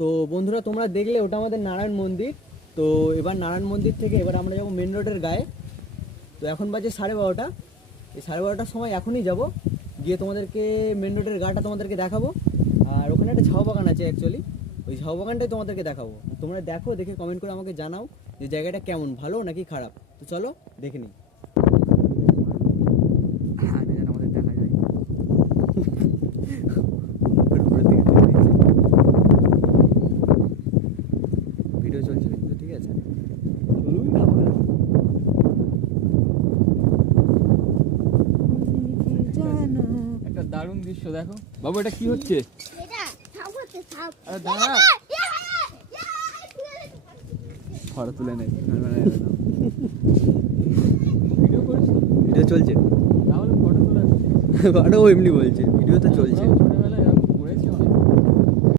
তো বন্ধুরা তোমরা দেখলে ওটা আমাদের নারায়ণ মন্দির। তো এবার নারায়ণ মন্দির থেকে এবার আমরা যাবো মেন রোডের গায়ে। তো এখন বাজে 12:30। এই 12:30টার সময় এখনই যাব, গিয়ে তোমাদেরকে মেন রোডের গাটা তোমাদেরকে দেখাবো। আর ওখানে একটা ঝাউ বাগান আছে অ্যাকচুয়ালি, ওই ঝাউ বাগানটাই তোমাদেরকে দেখাবো। তোমরা দেখো, দেখে কমেন্ট করে আমাকে জানাও যে জায়গাটা কেমন, ভালো নাকি খারাপ। তো চলো দেখে নিই। আমাদের দেখা যায় ভিডিও চলছে কিন্তু, ঠিক আছে? একটা দারুণ দৃশ্য দেখো বাবু, এটা কি হচ্ছে? আরে দাঁড়া, ফটো তুলে নেই। ভিডিও করিস? ভিডিও চলছে, তাহলে ফটো তোলা ও এমনি বলছে ভিডিও তো চলছে।